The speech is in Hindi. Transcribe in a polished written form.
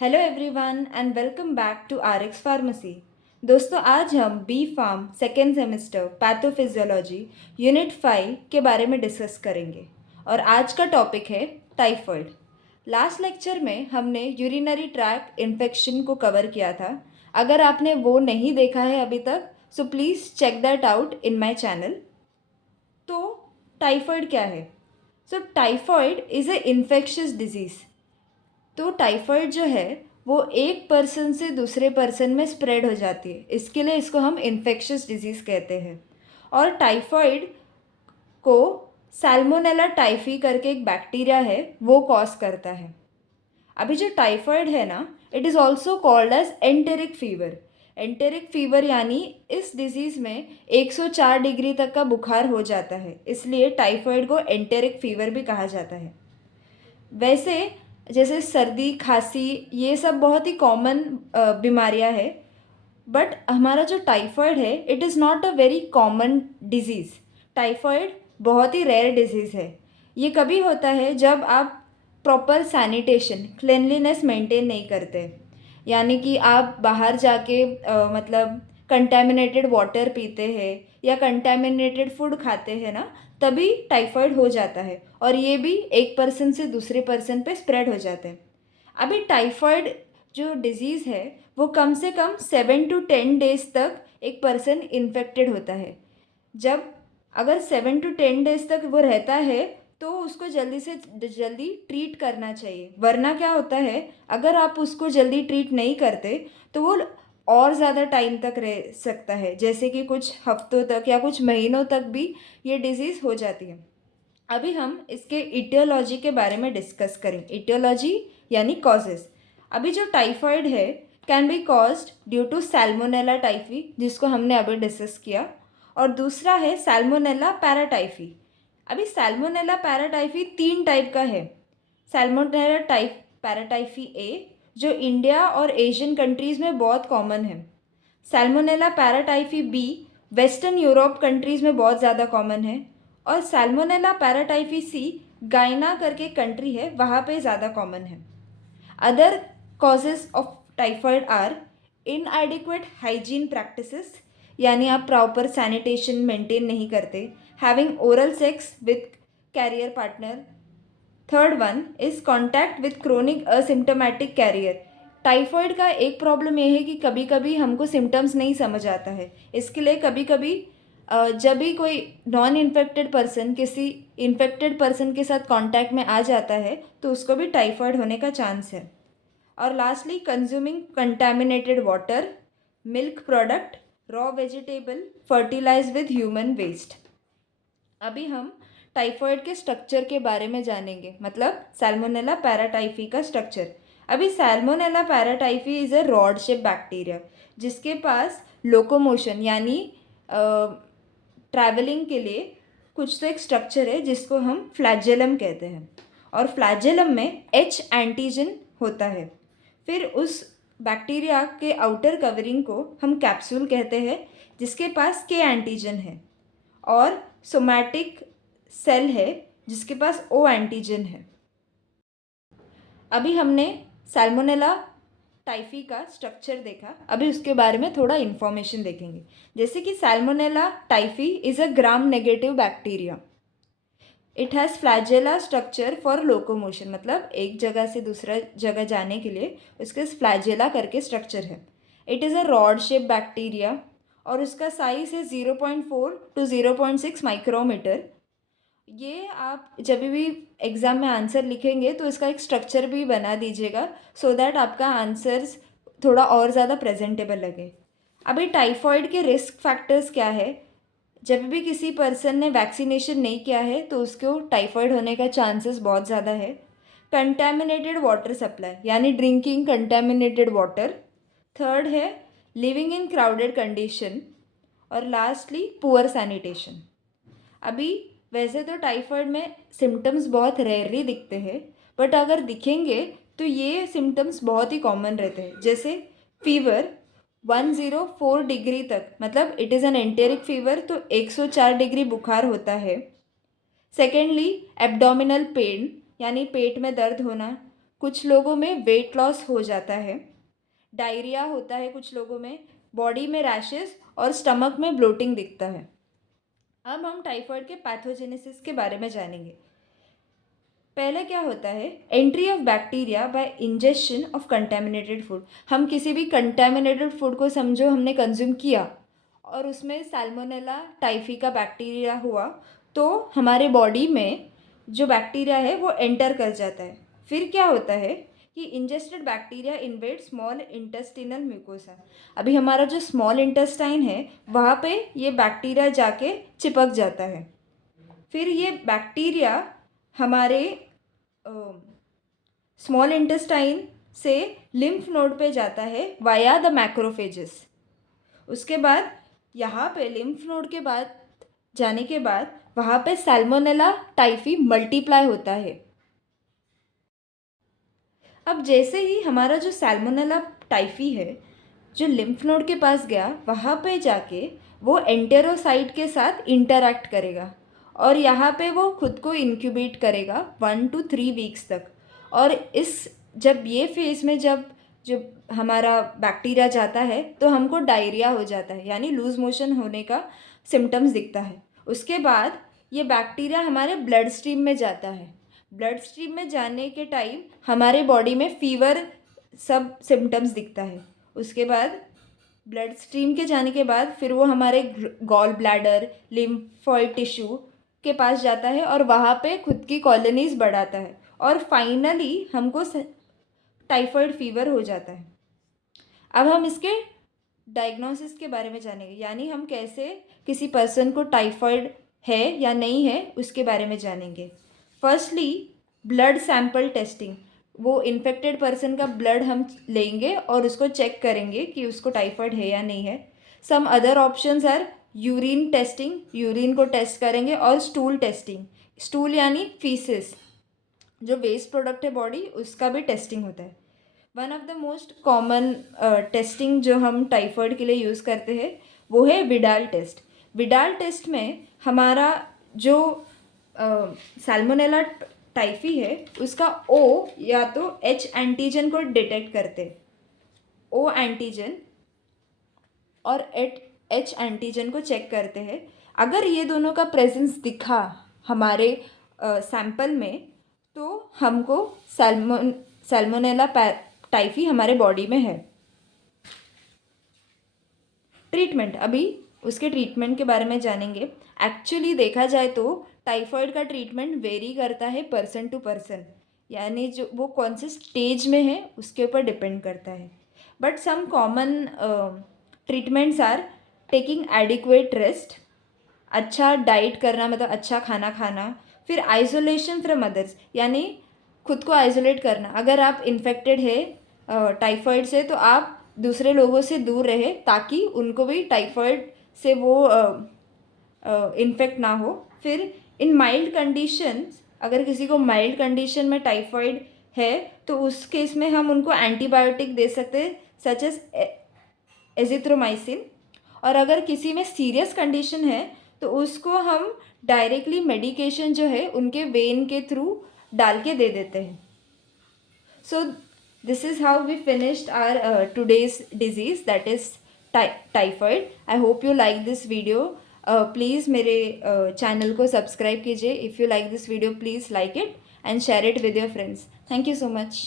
Hello everyone and welcome back to RX pharmacy. दोस्तों, आज हम B pharm second semester pathophysiology unit 5 के बारे में डिस्कस करेंगे और आज का टॉपिक है टाइफॉइड। लास्ट लेक्चर में हमने यूरिनरी ट्रैक्ट इन्फेक्शन को कवर किया था। अगर आपने वो नहीं देखा है अभी तक, so please check that out in my channel. तो टाइफॉइड क्या है? So typhoid is a infectious disease. तो टाइफॉइड जो है वो एक पर्सन से दूसरे पर्सन में स्प्रेड हो जाती है, इसके लिए इसको हम इन्फेक्शियस डिजीज़ कहते हैं। और टाइफॉइड को सैल्मोनेला टाइफी करके एक बैक्टीरिया है, वो कॉज करता है। अभी जो टाइफॉइड है ना, it is also called as enteric fever. Enteric fever यानी इस डिजीज़ में 104 डिग्री तक का बुखार हो जाता है, इसलिए टाइफॉइड को एंटेरिक फीवर भी कहा जाता है। वैसे जैसे सर्दी खांसी ये सब बहुत ही कॉमन बीमारियां है, बट हमारा जो टाइफॉइड है it is not a very common disease. Typhoid बहुत ही रेयर डिजीज़ है। ये कभी होता है जब आप प्रॉपर सैनिटेशन क्लिनलीनेस मेंटेन नहीं करते, यानी कि आप बाहर जाके मतलब कंटेमिनेटेड वाटर पीते हैं या कंटेमिनेटेड फूड खाते हैं ना, तभी टाइफॉइड हो जाता है और ये भी एक पर्सन से दूसरे पर्सन पे स्प्रेड हो जाते हैं। अभी टाइफॉइड जो डिजीज़ है वो कम से कम 7 to 10 डेज तक एक पर्सन इन्फेक्टेड होता है। जब अगर 7 to 10 डेज तक वो रहता है तो उसको जल्दी से जल्दी ट्रीट करना चाहिए, वरना क्या होता है, अगर आप उसको जल्दी ट्रीट नहीं करते तो वो और ज़्यादा टाइम तक रह सकता है, जैसे कि कुछ हफ्तों तक या कुछ महीनों तक भी ये डिज़ीज़ हो जाती है। अभी हम इसके इटियोलॉजी के बारे में डिस्कस करें। इटियोलॉजी यानी कॉजेज़। अभी जो टाइफॉइड है can be caused due to salmonella typhi, जिसको हमने अभी डिस्कस किया, और दूसरा है सैल्मोनेला पैराटाइफी। अभी सैल्मोनेला पैराटाइफी 3 टाइप का है। सैल्मोनेला टाइप पैराटाइफी ए, जो इंडिया और एशियन कंट्रीज़ में बहुत कॉमन है। Salmonella paratyphi B western Europe countries में बहुत ज़्यादा कॉमन है। और सैल्मोनेला पैराटाइफी सी गायना करके कंट्री है, वहाँ पे ज़्यादा कॉमन है। Other causes of typhoid are inadequate hygiene practices, यानी आप प्रॉपर सैनिटेशन मेंटेन नहीं करते, having oral sex with carrier partner. Third one is contact with chronic asymptomatic carrier. Typhoid का एक प्रॉब्लम यह है कि कभी कभी हमको सिम्टम्स नहीं समझ आता है, इसके लिए कभी कभी जब भी कोई नॉन इन्फेक्टेड पर्सन किसी इन्फेक्टेड पर्सन के साथ कांटेक्ट में आ जाता है तो उसको भी टाइफॉइड होने का चांस है। और lastly consuming contaminated water, milk product, raw vegetable, fertilize with human waste. अभी हम टाइफॉइड के स्ट्रक्चर के बारे में जानेंगे, मतलब सैल्मोनेला पैराटाइफी का स्ट्रक्चर। अभी salmonella paratyphi is a rod shape bacteria जिसके पास लोकोमोशन यानी ट्रैवलिंग के लिए कुछ तो एक स्ट्रक्चर है जिसको हम फ्लैजेलम कहते हैं, और फ्लैजेलम में एच एंटीजन होता है। फिर उस बैक्टीरिया के आउटर कवरिंग को हम कैप्सूल कहते हैं जिसके पास के एंटीजन है, और सोमैटिक सेल है जिसके पास ओ एंटीजन है। अभी हमने सैल्मोनेला टाइफी का स्ट्रक्चर देखा, अभी उसके बारे में थोड़ा इन्फॉर्मेशन देखेंगे। जैसे कि Salmonella typhi is a gram negative bacteria. It has flagella structure for locomotion, मतलब एक जगह से दूसरा जगह जाने के लिए उसके फ्लैजेला करके स्ट्रक्चर है। It is a rod shape bacteria और उसका साइज है 0.4 to 0.6 माइक्रोमीटर। ये आप जब भी एग्ज़ाम में आंसर लिखेंगे तो इसका एक स्ट्रक्चर भी बना दीजिएगा, सो दैट आपका आंसर्स थोड़ा और ज़्यादा प्रेजेंटेबल लगे। अभी टाइफॉइड के रिस्क फैक्टर्स क्या है? जब भी किसी पर्सन ने वैक्सीनेशन नहीं किया है तो उसको टाइफॉइड होने का चांसेस बहुत ज़्यादा है। कंटेमिनेटेड वाटर सप्लाई यानी ड्रिंकिंग कंटेमिनेटेड वाटर। थर्ड है लिविंग इन क्राउडेड कंडीशन। और लास्टली पुअर सैनिटेशन। अभी वैसे तो टाइफॉइड में सिम्टम्स बहुत रेयरली दिखते हैं, बट अगर दिखेंगे तो ये सिम्टम्स बहुत ही कॉमन रहते हैं, जैसे फीवर 104 डिग्री तक, मतलब it is an enteric fever, तो 104 डिग्री बुखार होता है। सेकेंडली एब्डोमिनल पेन यानी पेट में दर्द होना, कुछ लोगों में वेट लॉस हो जाता है, डायरिया होता है कुछ लोगों में, बॉडी में रैशेस और स्टमक में ब्लोटिंग दिखता है। अब हम टाइफाइड के पैथोजेनेसिस के बारे में जानेंगे। पहले क्या होता है, entry of bacteria by injection of contaminated food. हम किसी भी कंटेमिनेटेड फूड को समझो हमने कंज्यूम किया और उसमें सैल्मोनेला टाइफी का बैक्टीरिया हुआ, तो हमारे बॉडी में जो बैक्टीरिया है वो एंटर कर जाता है। फिर क्या होता है कि ingested bacteria invade small intestinal mucosa. अभी हमारा जो स्मॉल इंटेस्टाइन है वहाँ पे ये बैक्टीरिया जाके चिपक जाता है। फिर ये बैक्टीरिया हमारे स्मॉल इंटेस्टाइन से लिम्फ नोड पे जाता है वाया द मैक्रोफेजेस। उसके बाद यहाँ पे लिम्फ नोड के बाद जाने के बाद वहाँ पे सैल्मोनेला टाइफी मल्टीप्लाई होता है। अब जैसे ही हमारा जो सैल्मोनेला टाइफी है जो लिम्फ नोड के पास गया, वहाँ पे जाके वो एंटेरोसाइट के साथ इंटरैक्ट करेगा और यहाँ पे वो खुद को इंक्यूबेट करेगा 1 to 3 वीक्स तक। और इस जब ये फेज़ में जब हमारा बैक्टीरिया जाता है तो हमको डायरिया हो जाता है, यानी लूज़ मोशन होने का सिम्टम्स दिखता है। उसके बाद ये बैक्टीरिया हमारे ब्लड स्ट्रीम में जाता है। ब्लड स्ट्रीम में जाने के टाइम हमारे बॉडी में फीवर सब सिम्टम्स दिखता है। उसके बाद ब्लड स्ट्रीम के जाने के बाद फिर वो हमारे गॉल ब्लैडर, लिम्फॉइड टिश्यू के पास जाता है और वहाँ पे खुद की कॉलोनीज बढ़ाता है और फाइनली हमको टाइफाइड फीवर हो जाता है। अब हम इसके डायग्नोसिस के बारे में जानेंगे, यानी हम कैसे किसी पर्सन को टाइफाइड है या नहीं है उसके बारे में जानेंगे। Firstly blood sample testing. वो इन्फेक्टेड पर्सन का ब्लड हम लेंगे और उसको चेक करेंगे कि उसको टाइफाइड है या नहीं है। Some other options are urine testing, urine को टेस्ट करेंगे, और स्टूल टेस्टिंग। स्टूल यानी फीसिस, जो वेस्ट प्रोडक्ट है बॉडी उसका भी टेस्टिंग होता है। One of the most common testing जो हम टाइफाइड के लिए यूज़ करते हैं वो है विडाल टेस्ट। विडाल टेस्ट में हमारा जो सैल्मोनेला टाइफी है उसका ओ या तो एच एंटीजन को डिटेक्ट करते, ओ एंटीजन और एच एंटीजन को चेक करते हैं। अगर ये दोनों का प्रेजेंस दिखा हमारे सैंपल में तो हमको सैल्मोनेला टाइफी हमारे बॉडी में है। ट्रीटमेंट, अभी उसके ट्रीटमेंट के बारे में जानेंगे। एक्चुअली देखा जाए तो टाइफाइड का ट्रीटमेंट वेरी करता है पर्सन टू पर्सन, यानी जो वो कौन से स्टेज में है उसके ऊपर डिपेंड करता है। But some common treatments are taking adequate rest, अच्छा डाइट करना मतलब अच्छा खाना खाना, फिर आइसोलेशन फ्रॉम अदर्स यानी खुद को आइसोलेट करना। अगर आप इन्फेक्टेड है टाइफाइड से तो आप दूसरे लोगों से दूर रहे ताकि उनको भी टाइफाइड से वो इन्फेक्ट ना हो। फिर इन माइल्ड कंडीशंस, अगर किसी को माइल्ड कंडीशन में टाइफाइड है तो उस केस में हम उनको एंटीबायोटिक दे सकते हैं सच एज एजिथ्रोमाइसिन। और अगर किसी में सीरियस कंडीशन है तो उसको हम डायरेक्टली मेडिकेशन जो है उनके वेन के थ्रू डाल के दे देते हैं। सो this is how we finished our today's disease, that is typhoid. I hope you like this video. Please मेरे चैनल को सब्सक्राइब कीजिए. If you like this video please like it and share it with your friends. Thank you so much.